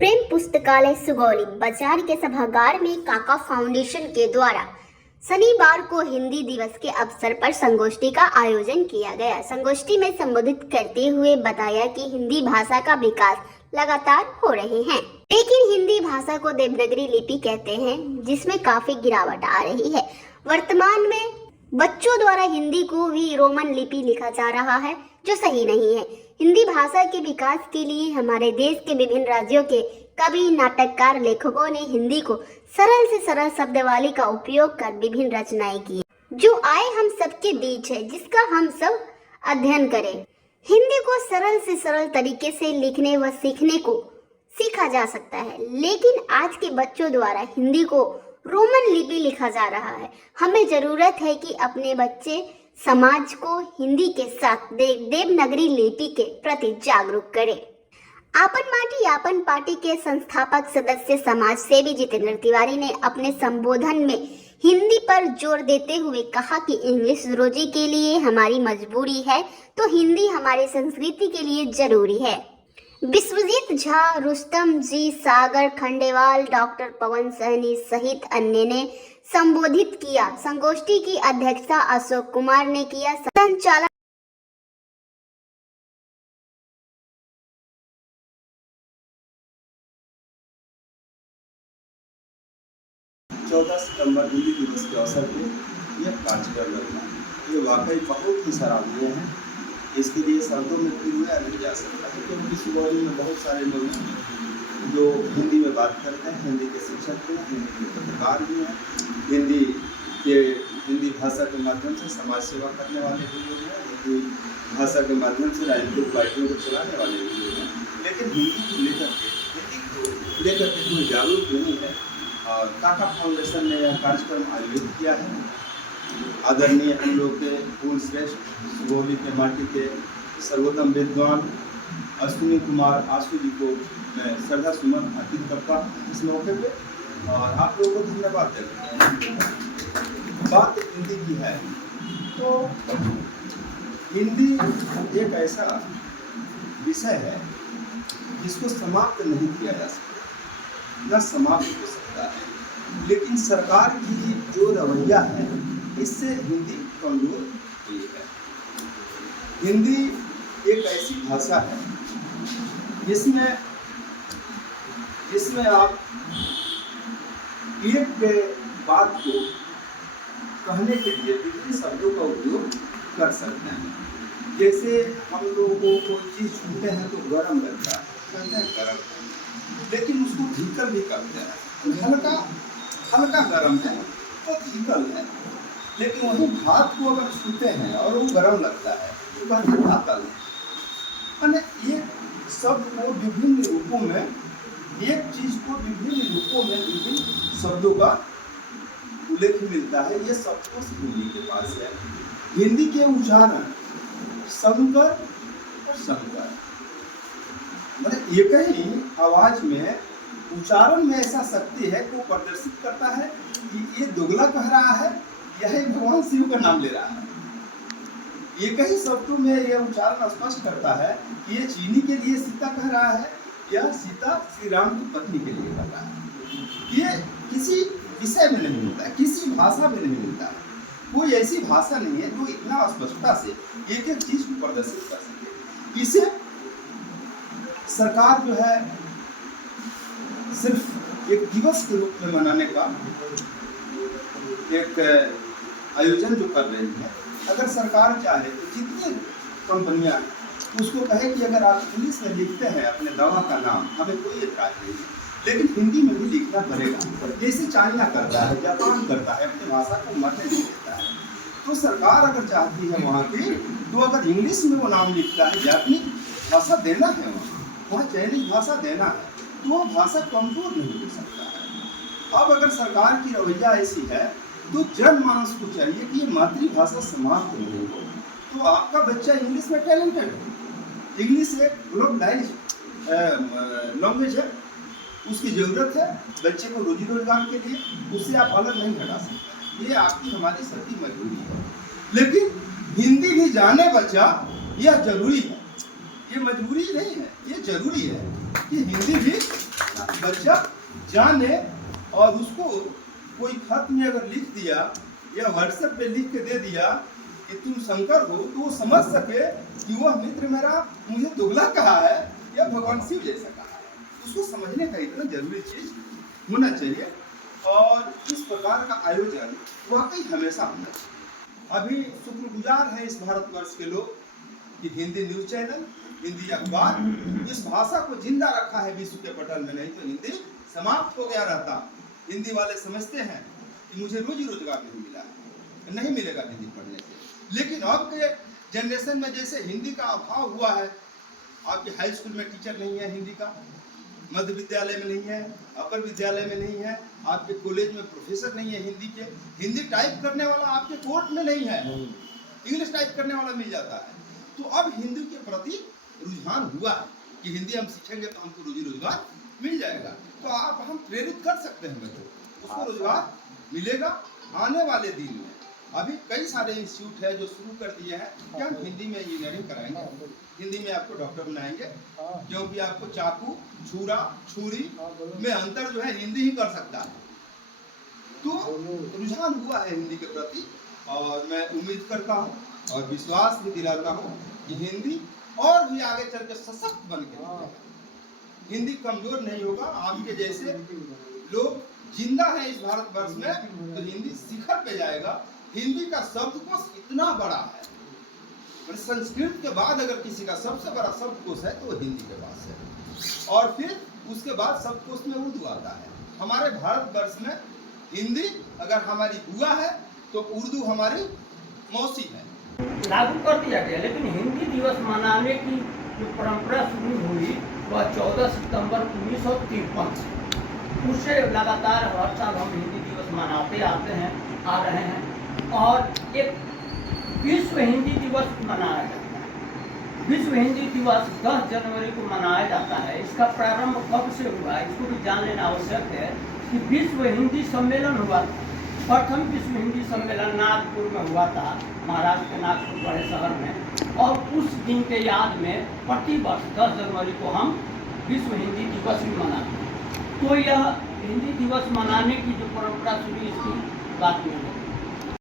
प्रेम पुस्तकालय सुगौली बाजार के सभागार में काका फाउंडेशन के द्वारा शनिवार को हिंदी दिवस के अवसर पर संगोष्ठी का आयोजन किया गया। संगोष्ठी में संबोधित करते हुए बताया कि हिंदी भाषा का विकास लगातार हो रहे हैं, लेकिन हिंदी भाषा को देवनागरी लिपि कहते हैं, जिसमें काफी गिरावट आ रही है। वर्तमान में बच्चों द्वारा हिंदी को भी रोमन लिपि लिखा जा रहा है, जो सही नहीं है। हिंदी भाषा के विकास के लिए हमारे देश के विभिन्न राज्यों के कवि, नाटककार, लेखकों ने हिंदी को सरल से सरल शब्दावली का उपयोग कर विभिन्न रचनाएं की, जो आए हम सबके बीच है, जिसका हम सब अध्ययन करें। हिंदी को सरल से सरल तरीके से लिखने व सीखने को सीखा जा सकता है, लेकिन आज के बच्चों द्वारा हिंदी को रोमन लिपि लिखा जा रहा है। हमें जरूरत है कि अपने बच्चे समाज को हिंदी के साथ देवनागरी लिपि के प्रति जागरूक करें। आपन माटी आपन पार्टी के संस्थापक सदस्य समाज सेवी जितेंद्र तिवारी ने अपने संबोधन में हिंदी पर जोर देते हुए कहा कि इंग्लिश रोजी के लिए हमारी मजबूरी है, तो हिंदी हमारी संस्कृति के लिए जरूरी है। विश्वजीत झा, रुस्तम जी, सागर खंडेवाल, डॉक्टर पवन सहनी सहित अन्य ने संबोधित किया। संगोष्ठी की अध्यक्षता अशोक कुमार ने किया। संचालन 14 सितंबर हिंदी दिवस के अवसर पर यह कार्यक्रम रखना ये वाकई बहुत ही सराहनीय है। इसके लिए शब्दों में पूरा नहीं जा सकता, क्योंकि सुगौली में बहुत सारे लोग हैं जो हिंदी में बात करते हैं, हिंदी के शिक्षक हैं, हिंदी के पत्रकार भी हैं, हिंदी भाषा के माध्यम से समाज सेवा करने वाले भी लोग हैं, हिंदी भाषा के माध्यम से राजनीतिक पार्टियों को चलाने वाले भी लोग हैं। लेकिन हिंदी को लेकर के कोई जागरूक नहीं है। और काका फाउंडेशन ने यह कार्यक्रम आयोजित किया है। आदरणीय हम लोग के पूर्व श्रेष्ठ सुगौली के माटी के सर्वोत्तम विद्वान अश्विनी कुमार आशु जी को मैं श्रद्धा सुमन अर्पित करता हूँ इस मौके पे, और आप लोगों को धन्यवाद देता हूँ। बात हिंदी की है तो हिंदी एक ऐसा विषय है जिसको समाप्त नहीं किया जा सकता, न समाप्त हो सकता है। लेकिन सरकार की जो रवैया है इससे हिंदी कमजोर हुई है। हिंदी एक ऐसी भाषा है जिसमें आप एक बात को कहने के लिए विभिन्न शब्दों का उपयोग कर सकते हैं। जैसे हम लोगों को कोई चीज़ छूते हैं तो गर्म लगता है, कहते हैं गर्म, लेकिन उसको ढीकल भी करते हैं। हल्का गर्म है तो ढीकल है, लेकिन वही भात को अगर छूते हैं और वो गर्म लगता है तो वह ढीकल है। मैंने एक शब्द को विभिन्न रूपों में, एक चीज को विभिन्न रूपों में विभिन्न शब्दों का उल्लेख मिलता है। ये सब कुछ हिंदी के पास है। हिंदी के उच्चारण संकर और संकर, मतलब एक ही आवाज में उच्चारण में ऐसा शक्ति है कि वो प्रदर्शित करता है कि ये दोगला कह रहा है, यह भगवान शिव का नाम ले रहा है। एक ही शब्दों में यह उच्चारण स्पष्ट करता है कि ये चीनी के लिए सीता कह रहा है, यह सीता श्री राम की पत्नी के लिए कह रहा है। ये किसी विषय में नहीं मिलता है, किसी भाषा में नहीं मिलता है। कोई ऐसी भाषा नहीं है जो इतना स्पष्टता से एक एक चीज को प्रदर्शित कर सके। इसे सरकार जो है सिर्फ एक दिवस के रूप में मनाने का एक आयोजन जो कर रही है। अगर सरकार चाहे तो जितनी कंपनियां उसको कहे कि अगर आप इंग्लिश में लिखते हैं अपने दवा का नाम, हमें कोई एतराज नहीं, लेकिन हिंदी में भी लिखना पड़ेगा। जैसे चाइना करता है, जापान करता है, अपनी भाषा को मरने नहीं देता है। तो सरकार अगर चाहती है वहाँ की, तो अगर इंग्लिश में वो नाम लिखता है, जापानी भाषा देना है, वहाँ चाइनीज भाषा देना है, तो वो भाषा कमजोर नहीं हो सकता है। अब अगर सरकार की रवैया ऐसी है तो जनमानस को चाहिए कि ये मातृभाषा समाप्त नहीं हो। तो आपका बच्चा इंग्लिश में टैलेंटेड है, इंग्लिश एक ग्लोबलाइज्ड लैंग्वेज है, उसकी ज़रूरत है बच्चे को रोजी रोजगार के लिए, उससे आप अलग नहीं हटा सकते। ये आपकी हमारी सबकी मजबूरी है। लेकिन हिंदी भी जाने बच्चा, यह जरूरी है, ये मजबूरी नहीं है, ये जरूरी है कि हिंदी भी बच्चा जाने और उसको कोई खत में अगर लिख दिया या व्हाट्सएप पे लिख के दे दिया कि तुम शंकर हो, तो वो समझ सके कि वह मित्र मेरा मुझे दुगला कहा है या भगवान शिव जैसा कहा है। उसको समझने का इतना जरूरी चीज होना चाहिए और इस प्रकार का आयोजन वाकई हमेशा होना चाहिए। अभी शुक्रगुजार हैं इस भारतवर्ष के लोग कि हिंदी न्यूज चैनल, हिंदी अखबार इस भाषा को जिंदा रखा है विश्व के पटल में, नहीं तो हिंदी समाप्त हो गया रहता। हिंदी वाले समझते हैं कि मुझे रोजी रोजगार नहीं मिला है, नहीं मिलेगा हिंदी पढ़ने से। लेकिन अब के जनरेशन में जैसे हिंदी का अभाव हुआ है, आपके हाई स्कूल में टीचर नहीं है हिंदी का, मध्य विद्यालय में नहीं है, अपर विद्यालय में नहीं है, आपके कॉलेज में प्रोफेसर नहीं है हिंदी के, हिंदी टाइप करने वाला आपके कोर्ट में नहीं है, इंग्लिश टाइप करने वाला मिल जाता है। तो अब हिंदी के प्रति रुझान हुआ है कि हिंदी हम सीखेंगे तो हमको रोजी रोजगार मिल जाएगा। तो आप हम प्रेरित कर सकते हैं बच्चों को, उसको रोजगार मिलेगा आने वाले दिन में। अभी कई सारे इंस्टीट्यूट है जो शुरू कर दिए हैं कि हम हिंदी में इंजीनियरिंग कराएंगे, हिंदी में आपको डॉक्टर बनाएंगे, क्योंकि आपको चाकू, छुरा, छुरी में अंतर जो है हिंदी ही कर सकता है। तो रुझान हुआ है हिंदी के प्रति और मैं उम्मीद करता हूँ और विश्वास भी दिलाता हूँ कि हिंदी और भी आगे चल के सशक्त बन के हिंदी कमजोर नहीं होगा। आपके जैसे लोग जिंदा है इस भारतवर्ष में तो हिंदी शिखर पे जाएगा। हिंदी का शब्दकोश इतना बड़ा है, संस्कृत के बाद अगर किसी का सबसे बड़ा शब्दकोश है तो हिंदी के पास है, और फिर उसके बाद शब्दकोश में उर्दू आता है। हमारे भारतवर्ष में हिंदी अगर हमारी बुआ है तो उर्दू हमारी मौसी है। लागू कर दिया गया, लेकिन हिंदी दिवस मनाने की जो परंपरा शुरू हुई वह 14 सितंबर 1953 उससे लगातार हर साल हम हिंदी दिवस मनाते आते हैं आ रहे हैं और एक विश्व हिंदी दिवस मनाया जाता है। विश्व हिंदी दिवस 10 जनवरी को मनाया जाता है। इसका प्रारंभ कब से हुआ है इसको भी जान लेना आवश्यक है कि विश्व हिंदी सम्मेलन हुआ था। प्रथम विश्व हिंदी सम्मेलन नागपुर में हुआ था, महाराष्ट्र के नागपुर बड़े शहर में, और उस दिन के याद में प्रतिवर्ष 10 जनवरी को हम विश्व हिंदी दिवस भी मनाते हैं। तो यह हिंदी दिवस मनाने की जो परंपरा शुरू इसकी बात में